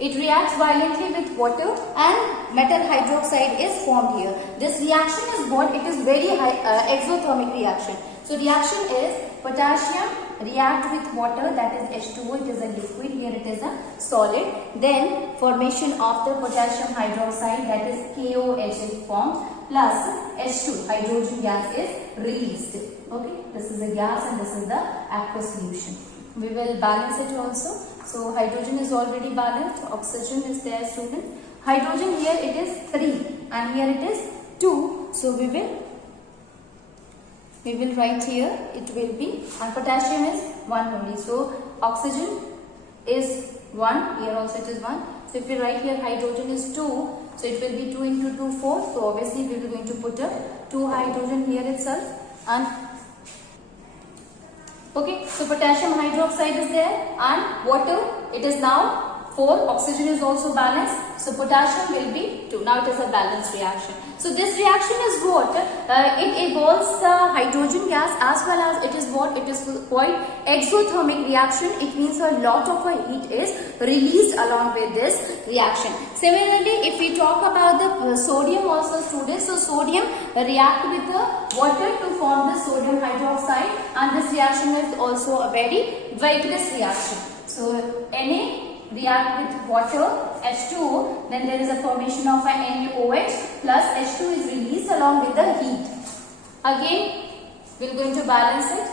It reacts violently with water and metal hydroxide is formed here. This reaction is what? It is very high exothermic reaction. So reaction is potassium react with water, that is H2O, it is a liquid, here it is a solid. Then formation of the potassium hydroxide, that is KOH is formed, plus H2, hydrogen gas is released. Okay, this is a gas and this is the aqueous solution. We will balance it also. So hydrogen is already balanced, oxygen is there, student. Hydrogen here it is 3 and here it is 2. So we will write here, it will be, and potassium is 1 only. So oxygen is 1, here also it is 1. So if we write here hydrogen is 2, so it will be 2 into 2, 4. So obviously we are going to put a 2 hydrogen here itself. And okay, so potassium hydroxide is there and water, it is now 4, oxygen is also balanced, so potassium will be 2. Now it is a balanced reaction. So this reaction is what? It involves the hydrogen gas as well as it is what? It is quite exothermic reaction. It means a lot of heat is released along with this reaction. Similarly, if we talk about the sodium also, students, so sodium react with the water to form the sodium hydroxide, and this reaction is also a very vigorous reaction. So Na react with water, H2O, then there is a formation of a NaOH plus H2 is released along with the heat. Again, we are going to balance it.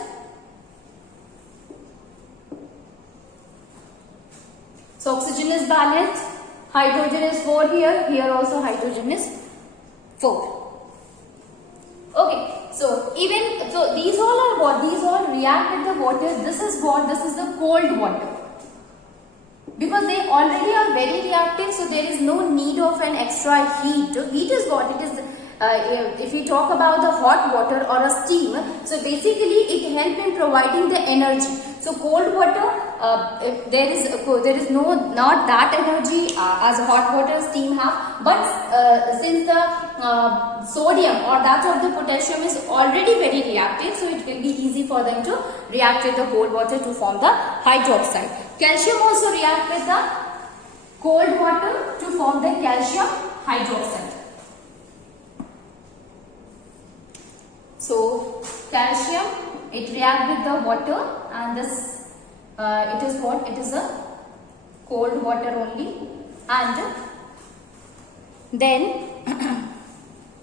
So oxygen is balanced, hydrogen is 4 here, here also hydrogen is 4. Okay, so these all are what? These all react with the water. This is what? This is the cold water. Because they already are very reactive, so there is no need of an extra heat. Heat is what? It is, if we talk about the hot water or a steam, so basically it helps in providing the energy. So cold water, there is not that energy as hot water, steam have, but since the sodium or that of the potassium is already very reactive, so it will be easy for them to react with the cold water to form the hydroxide. Calcium also react with the cold water to form the calcium hydroxide. So calcium, it react with the water, and this it is what? It is a cold water only, and then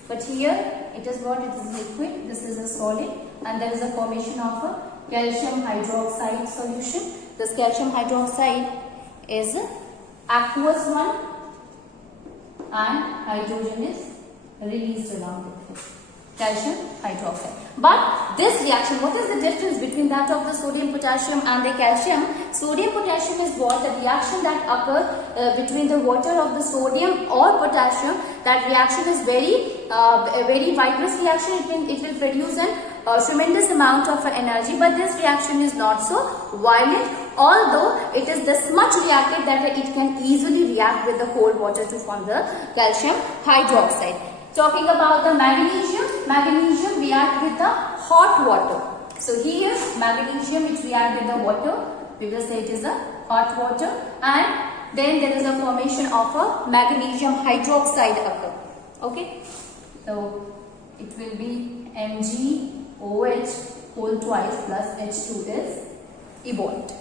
but here it is what? It is liquid, this is a solid, and there is a formation of a calcium hydroxide solution. This calcium hydroxide is aqueous one and hydrogen is released along with it. Calcium hydroxide. But this reaction, what is the difference between that of the sodium potassium and the calcium? Sodium potassium is what? The reaction that occurs between the water of the sodium or potassium. That reaction is a very vigorous reaction. It will produce a tremendous amount of energy, but this reaction is not so violent, although it is this much reactive that it can easily react with the cold water to form the calcium hydroxide. Talking about the magnesium react with the hot water. So here magnesium it react with the water, we will say it is a hot water, and then there is a formation of a magnesium hydroxide occur. Okay, so it will be MgOH whole twice plus H2 is evolved.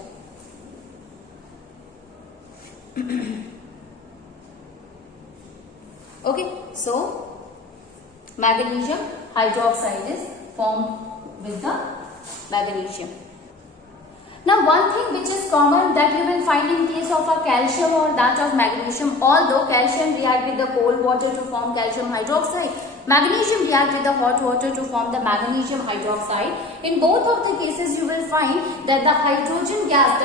Okay, so magnesium hydroxide is formed with the magnesium. Now one thing which is common that you will find in case of a calcium or that of magnesium, although calcium react with the cold water to form calcium hydroxide, magnesium react with the hot water to form the magnesium hydroxide. In both of the cases you will find that the hydrogen gas,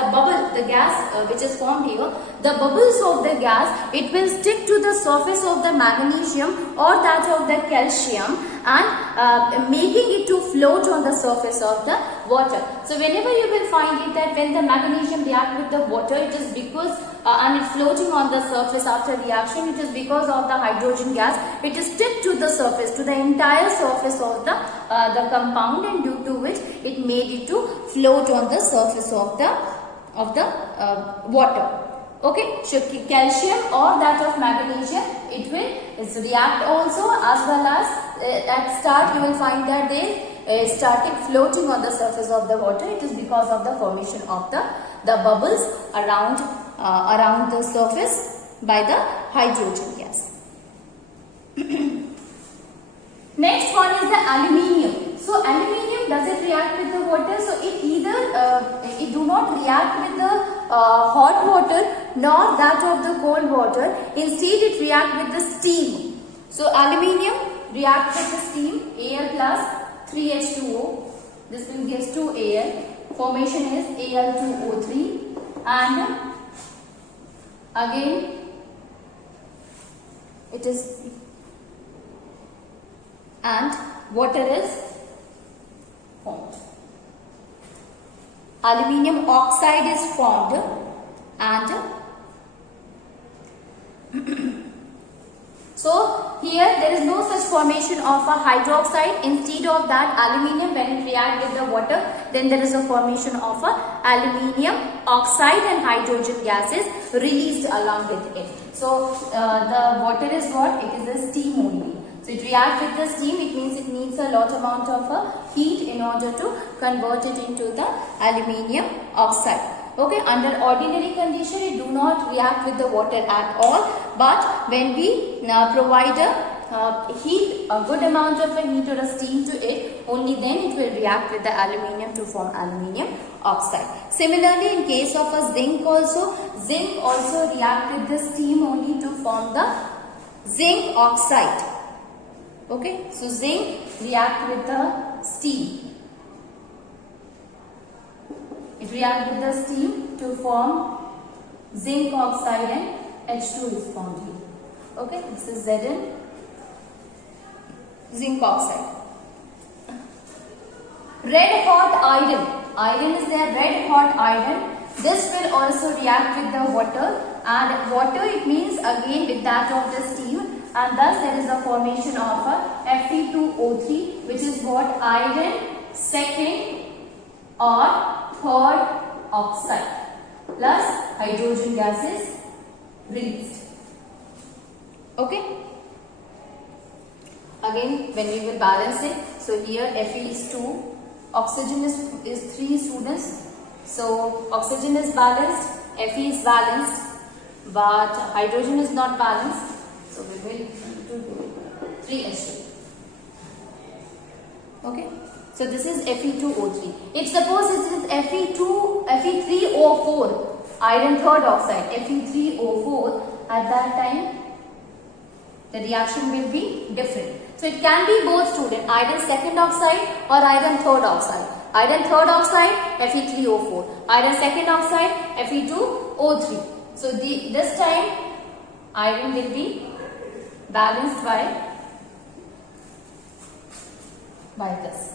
the gas which is formed here, the bubbles of the gas, it will stick to the surface of the magnesium or that of the calcium and making it to float on the surface of the water. So whenever you will find it that when the magnesium react with the water, it is because and it's floating on the surface after reaction, it is because of the hydrogen gas, it is stick to the surface, to the entire surface of the compound, and due to which it made it to float on the surface of the water. Okay, so calcium or that of magnesium, it will react also, as well as at start you will find that they started floating on the surface of the water. It is because of the formation of the bubbles around the surface by the hydrogen gas. Next one is the aluminium. So aluminium, does it react with the water? So it either it do not react with the hot water nor that of the cold water. Instead it react with the steam. So aluminium react with the steam, Al plus 3H2O. This will give 2Al. Formation is Al2O3, and again it is, and water is formed. Aluminium oxide is formed, and so here there is no such formation of a hydroxide. Instead of that, aluminium, when it reacts with the water, then there is a formation of a aluminium oxide and hydrogen gases released along with it. So the water is what? It is a steam only. So it reacts with the steam. It means it needs a lot amount of heat in order to convert it into the aluminium oxide. Okay, under ordinary condition it do not react with the water at all, but when we provide a good amount of a heat or a steam to it, only then it will react with the aluminium to form aluminium oxide. Similarly, in case of a zinc also react with the steam only to form the zinc oxide. Okay, so zinc react with the steam. It reacts with the steam to form zinc oxide, and H2 is formed here. Okay, this is Zn, zinc oxide. Red hot iron is there, red hot iron. This will also react with the water, and water it means again with that of the steam, and thus there is a formation of a Fe2O3, which is what? Iron second or third oxide plus hydrogen gases released. Okay. Again, when we will balance it, so here Fe is 2, oxygen is 3 students. So oxygen is balanced, Fe is balanced, but hydrogen is not balanced. So we will do 3H2. Okay. So this is Fe2O3. If suppose this is Fe3O4, iron third oxide, Fe3O4, at that time the reaction will be different. So it can be both, student, iron second oxide or iron third oxide. Iron third oxide, Fe3O4. Iron second oxide, Fe2O3. So this time iron will be balanced by this.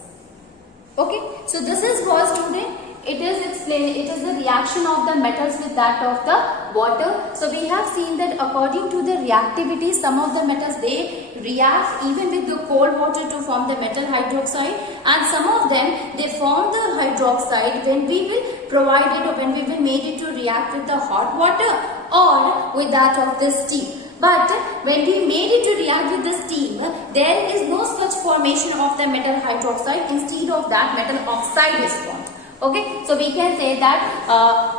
Okay, so this is what, student, it is explained, it is the reaction of the metals with that of the water. So we have seen that according to the reactivity, some of the metals they react even with the cold water to form the metal hydroxide, and some of them they form the hydroxide when we will provide it or when we will make it to react with the hot water or with that of the steam. But when we made it to react with the steam, there is no such formation of the metal hydroxide. Instead of that, metal oxide is formed. Okay, so we can say that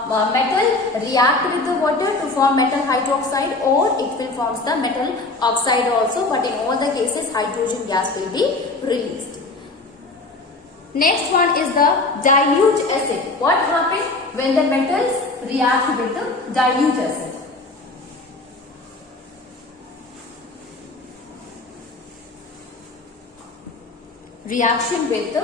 metal react with the water to form metal hydroxide, or it will form the metal oxide also, but in all the cases hydrogen gas will be released. Next one is the dilute acid. What happens when the metals react with the dilute acid? Reaction with the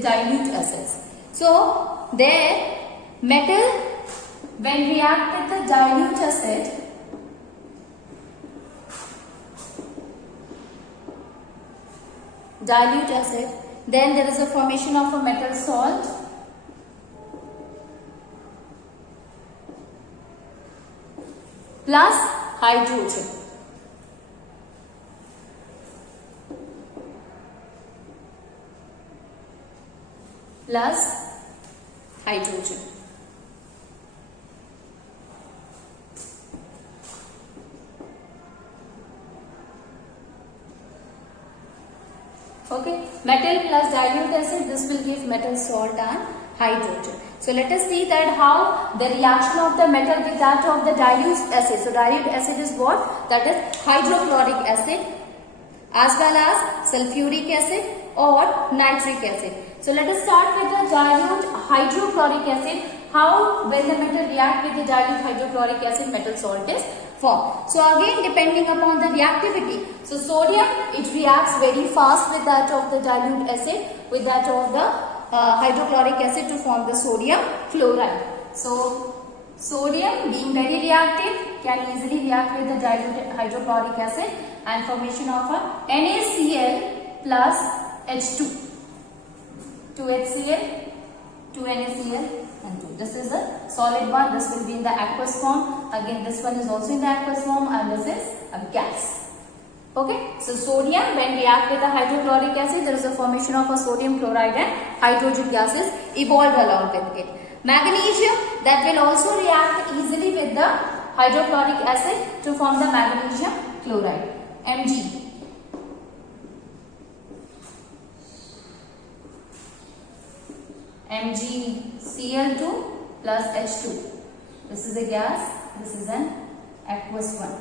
dilute acids. So there metal when react with the dilute acid, then there is a formation of a metal salt plus hydrogen. plus hydrogen. Okay, metal plus dilute acid, this will give metal salt and hydrogen. So let us see that how the reaction of the metal with that of the dilute acid. So dilute acid is what? That is hydrochloric acid as well as sulfuric acid or nitric acid. So let us start with the dilute hydrochloric acid. How when the metal react with the dilute hydrochloric acid, metal salt is formed. So again, depending upon the reactivity. So sodium, it reacts very fast with that of the dilute acid, with that of the hydrochloric acid to form the sodium chloride. So sodium being very reactive can easily react with the dilute hydrochloric acid and formation of a NaCl plus H2. 2HCl, 2NaCl and 2. This is a solid one. This will be in the aqueous form. Again, this one is also in the aqueous form and this is a gas. Okay, so sodium when react with the hydrochloric acid, there is a formation of a sodium chloride and hydrogen gases evolved along with it. Magnesium, that will also react easily with the hydrochloric acid to form the magnesium chloride, Mg. MgCl2 plus H2. This is a gas, this is an aqueous one.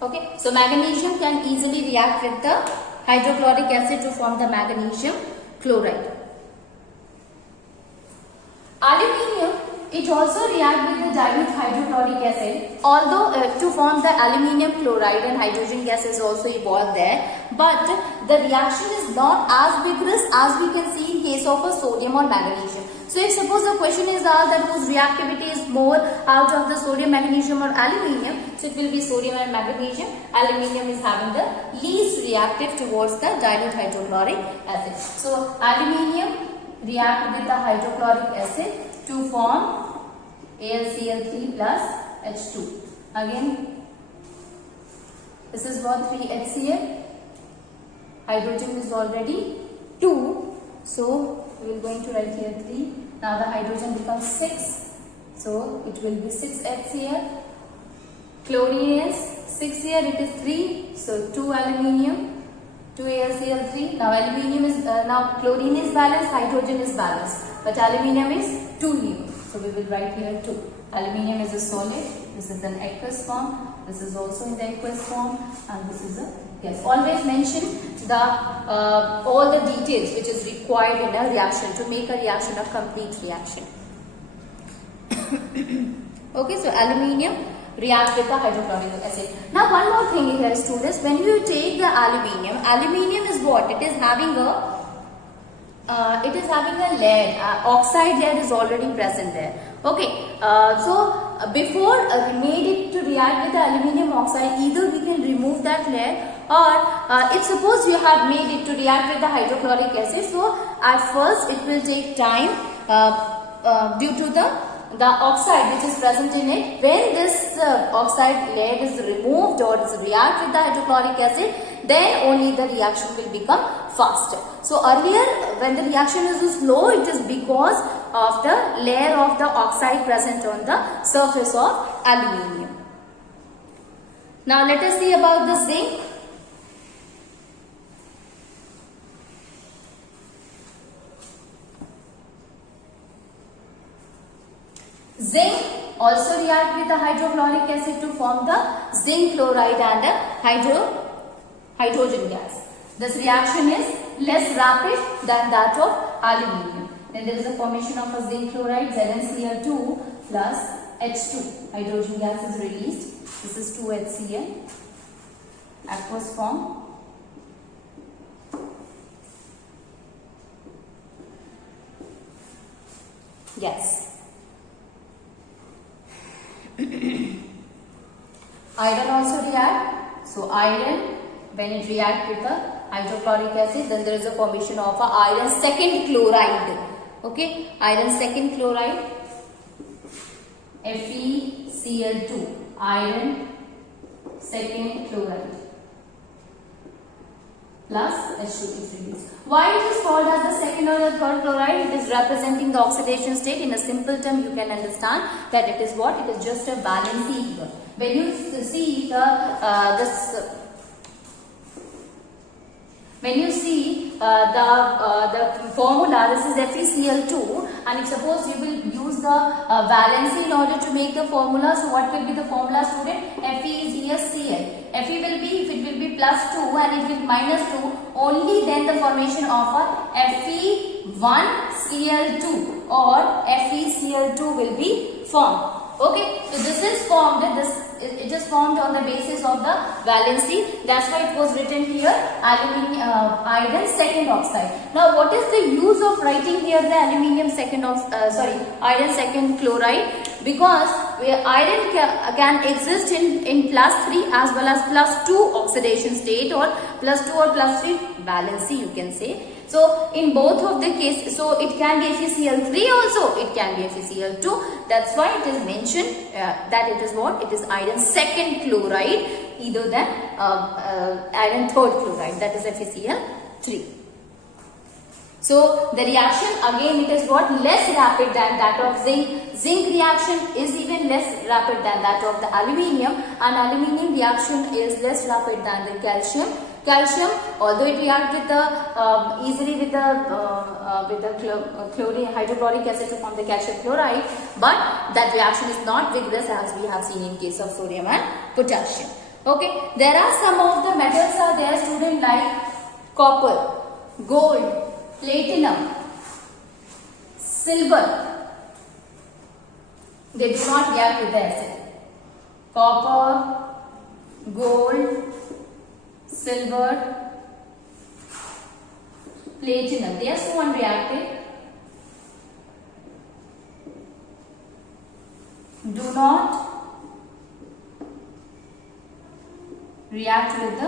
Okay, so magnesium can easily react with the hydrochloric acid to form the magnesium chloride. Aluminium, it also reacts with the dilute hydrochloric acid, although to form the aluminium chloride and hydrogen gas is also evolved there, but the reaction is not as vigorous as we can see in case of a sodium or magnesium. So if suppose the question is asked that whose reactivity is more out of the sodium, magnesium or aluminium, so it will be sodium and magnesium. Aluminium is having the least reactive towards the dilute hydrochloric acid. So aluminium react with the hydrochloric acid to form AlCl3 plus H2. Again, this is what 3HCl. Hydrogen is already 2. So we are going to write here 3. Now the hydrogen becomes 6. So it will be 6HCl. Chlorine is 6 here, it is 3. So 2 aluminium, 2 AlCl3. Now aluminium is, now chlorine is balanced, hydrogen is balanced. But aluminium is 2 here. So we will write here 2. Aluminium is a solid. This is an aqueous form. This is also in the aqueous form. And this is a gas. Always mention the all the details which is required in a reaction to make a reaction a complete reaction. Okay, so aluminium react with the hydrochloric acid. Now one more thing here students, when you take the aluminium, aluminium is what? It is having a lead, oxide layer is already present there. Okay, so before we made it to react with the aluminium oxide, either we can remove that layer or if suppose you have made it to react with the hydrochloric acid, so at first it will take time due to the oxide which is present in it. When this oxide layer is removed or is react with the hydrochloric acid, then only the reaction will become faster. So earlier when the reaction is slow, it is because of the layer of the oxide present on the surface of aluminium. Now let us see about the zinc. Zinc also react with the hydrochloric acid to form the zinc chloride and the hydrogen gas. This reaction is less rapid than that of aluminium. Then there is a formation of a zinc chloride, ZnCl2 plus H2. Hydrogen gas is released. This is 2HCl, aqueous form. Gas. Iron also react. So iron, when it react with the hydrochloric acid, then there is a formation of a iron second chloride. Okay, iron second chloride, FeCl2, iron second chloride plus H2 is released. Why it is called as the second or the third chloride? It is representing the oxidation state. In a simple term, you can understand that it is what? It is just a valency here. When you see the formula, this is FeCl2, and if suppose you will use the valency in order to make the formula, so what will be the formula, student? Fe is here Cl. Fe will be, if it will be plus 2 and it will be minus 2, only then the formation of a Fe1Cl2 or FeCl2 will be formed. Okay, so this is formed, it is formed on the basis of the valency. That's why it was written here iron second oxide. Now what is the use of writing here the iron second chloride? Because iron can exist in plus 3 as well as plus 2 oxidation state, or plus 2 or plus 3 valency, you can say. So in both of the cases, so it can be FeCl3 also, it can be FeCl2. That's why it is mentioned that it is what? It is iron second chloride, either than iron third chloride, that is FeCl3. So the reaction again, it is what? Less rapid than that of zinc. Zinc reaction is even less rapid than that of the aluminium, and aluminium reaction is less rapid than the calcium. Calcium, although it reacts with the easily with the hydrochloric acid to form the calcium chloride, but that reaction is not vigorous as we have seen in case of sodium and potassium. Okay, there are some of the metals are there, student, like copper, gold, platinum, silver. They do not react with the acid. Copper, gold, silver, platinum, they are so unreactive. Do not react with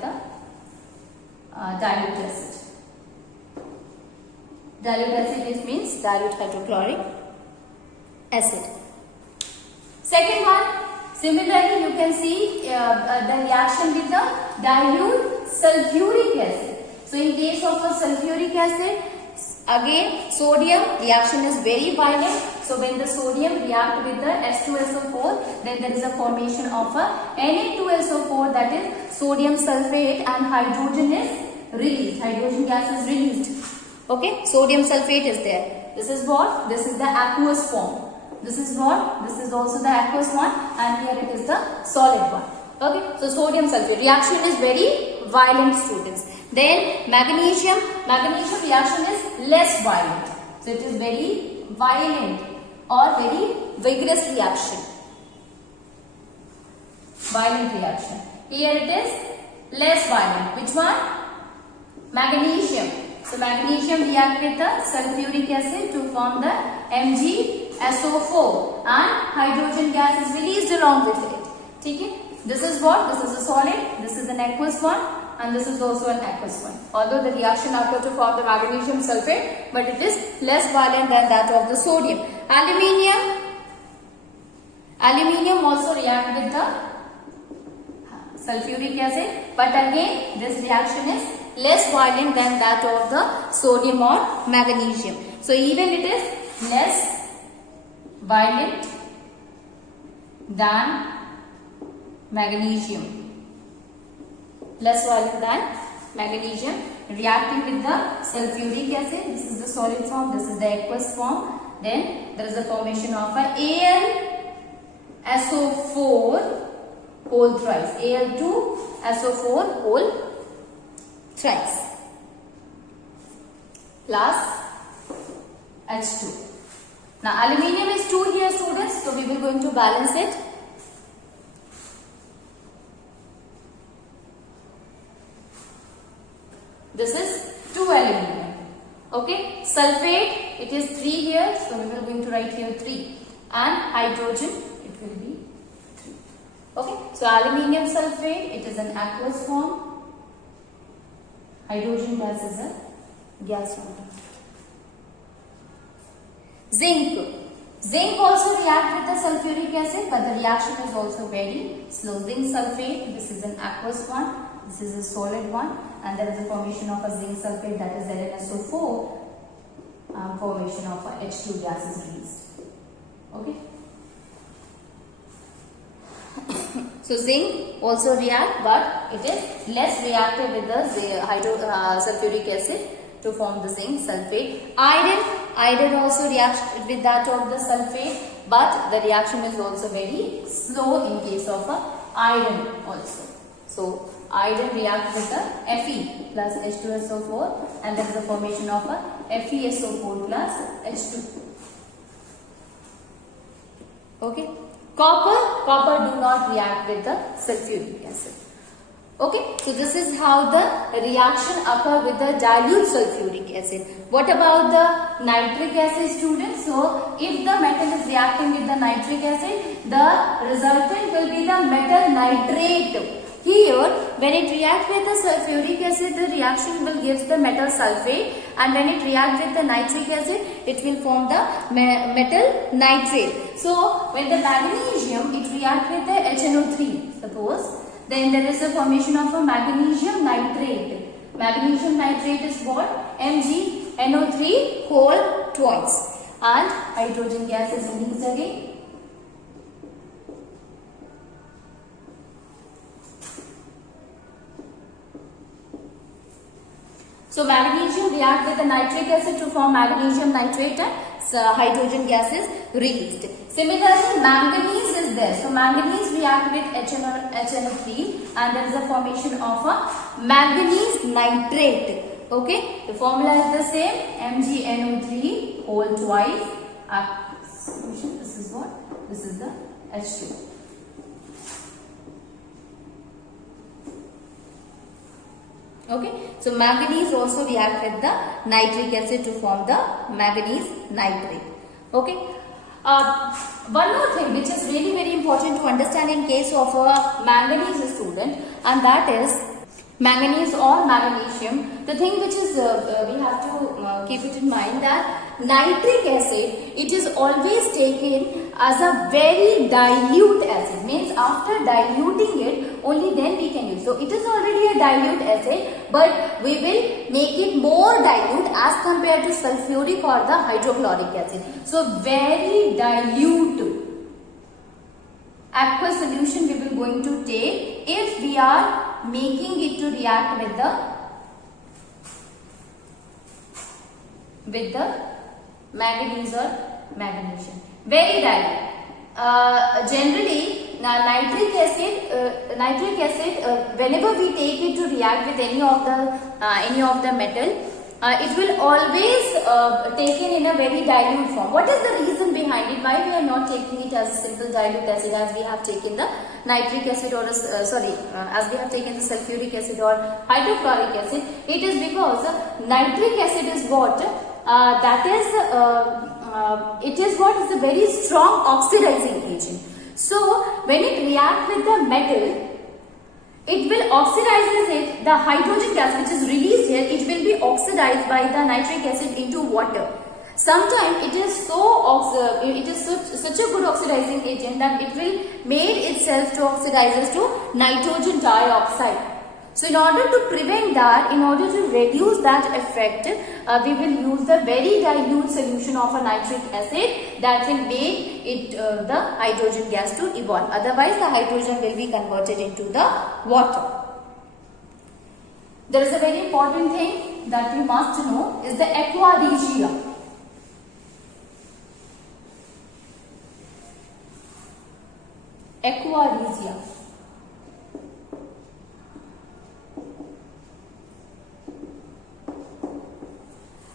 the dilute acid. Dilute acid means dilute hydrochloric acid. Second one, similarly you can see the reaction with the dilute sulfuric acid. So in case of a sulfuric acid, again sodium reaction is very violent. So when the sodium react with the H2SO4, then there is a formation of a Na2SO4, that is sodium sulfate, and hydrogen is released. Hydrogen gas is released. Okay, sodium sulfate is there. This is what? This is the aqueous form. This is what? This is also the aqueous one, and here it is the solid one. Okay, so sodium sulfate reaction is very violent, students. Then magnesium reaction is less violent. So it is very violent or very vigorous reaction. Violent reaction. Here it is less violent. Which one? Magnesium. So magnesium react with the sulfuric acid to form the MgSO4, and hydrogen gas is released along with it. Okay? This is what? This is a solid, this is an aqueous one, and this is also an aqueous one. Although the reaction occurs to form the magnesium sulfate, but it is less violent than that of the sodium. Aluminium also react with the sulfuric acid, but again this reaction is less violent than that of the sodium or magnesium. So even it is less violent than magnesium. Less violent than magnesium, reacting with the sulfuric acid. This is the solid form, this is the aqueous form. Then there is the formation of a AlSO4 whole thrice. Al2SO4 whole thrice plus H2. Now aluminium is 2 here, students, so we will going to balance it. This is 2 aluminium. Okay, sulfate, it is 3 here, so we will going to write here 3, and hydrogen, it will be 3. Okay, so aluminium sulfate, it is an aqueous form. Hydrogen gas is a gas form. Zinc. Zinc also react with the sulfuric acid, but the reaction is also very slow. Zinc sulfate, this is an aqueous one, this is a solid one, and there is a formation of a zinc sulfate, that is ZnSO4, formation of a H2 gas is released. Okay. So zinc also react, but it is less reactive with the sulfuric acid to form the zinc sulfate. Iron also reacts with that of the sulfate, but the reaction is also very slow in case of iron also. So iron reacts with the Fe plus H2SO4, and there is a formation of a FeSO4 plus H2. Okay. Copper do not react with the sulfuric acid. Okay, so this is how the reaction occur with the dilute sulfuric acid. What about the nitric acid, students? So if the metal is reacting with the nitric acid, the resultant will be the metal nitrate. Here, when it reacts with the sulfuric acid, the reaction will give the metal sulfate, and when it reacts with the nitric acid, it will form the metal nitrate. So when the magnesium, it reacts with the HNO3, suppose, then there is a formation of a magnesium nitrate. Magnesium nitrate is what? MgNO3 whole twice, and hydrogen gas is released again. So magnesium react with the nitric acid to form magnesium nitrate, and hydrogen gas is released. Similarly, manganese is there. So manganese react with HNO3, and there is a formation of a manganese nitrate. Okay, the formula is the same, MgNO3 whole twice. Solution. This is what? This is the H2. Okay, so manganese also react with the nitric acid to form the manganese nitrate. Okay, one more thing which is really very important to understand in case of a manganese student, and that is manganese or magnesium. The thing which is we have to keep it in mind that nitric acid, it is always taken as a very dilute acid, means after diluting it only then we can use. So it is already a dilute acid, but we will make it more dilute as compared to sulfuric or the hydrochloric acid. So very dilute aqueous solution we will going to take if we are making it to react with the manganese or magnesium. Very dilute. Generally, nitric acid, whenever we take it to react with any of the metal, it will always taken in a very dilute form. What is the reason behind it? Why we are not taking it as a simple dilute acid as we have taken the nitric acid or as we have taken the sulfuric acid or hydrochloric acid? It is because nitric acid is what it is what is a very strong oxidizing agent. So when it reacts with the metal, it will oxidizes it, the hydrogen gas which is released here, it will be oxidized by the nitric acid into water. Sometimes it is such a good oxidizing agent that it will made itself to oxidizes to nitrogen dioxide. So in order to prevent that, in order to reduce that effect, we will use the very dilute solution of a nitric acid that will make it the hydrogen gas to evolve. Otherwise, the hydrogen will be converted into the water. There is a very important thing that we must know is the aqua regia. Aqua regia.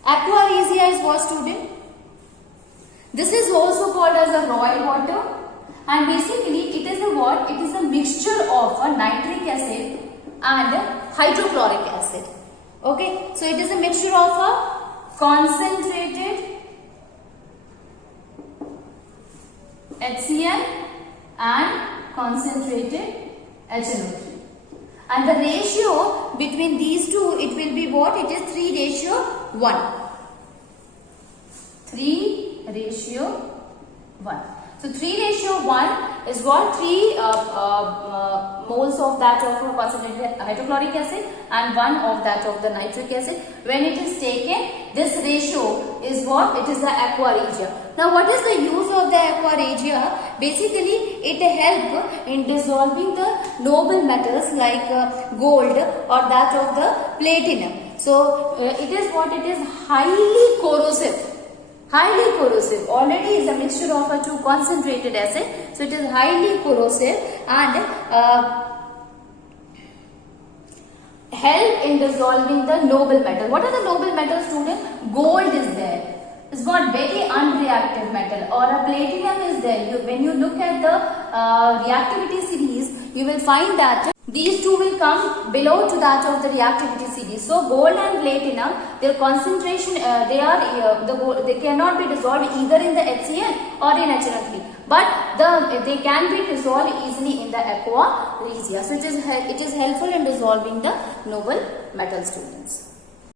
Aqua regia is what, student? This is also called as a royal water, and basically it is a what? It is a mixture of a nitric acid and hydrochloric acid. Okay, so it is a mixture of a concentrated HCl and concentrated HNO3. And the ratio between these two, it will be what? It is 3:1. 3:1. 1. So 3:1 is what? 3 moles of that of a concentrated hydrochloric acid and 1 of that of the nitric acid. When it is taken, this ratio is what? It is the aqua regia. Now what is the use of the aqua regia? Basically it help in dissolving the noble metals like gold or that of the platinum. So it is what? It is highly corrosive. Highly corrosive. Already is a mixture of a two concentrated acid. So it is highly corrosive and help in dissolving the noble metal. What are the noble metals, student? Gold is there. It's got very unreactive metal, or a platinum is there. When you look at the reactivity series, you will find that these two will come below to that of the reactivity series. So gold and platinum, their concentration, they cannot be dissolved either in the HCl or in HNO3, but they can be dissolved easily in the aqua regia. So it is helpful in dissolving the noble metal, students.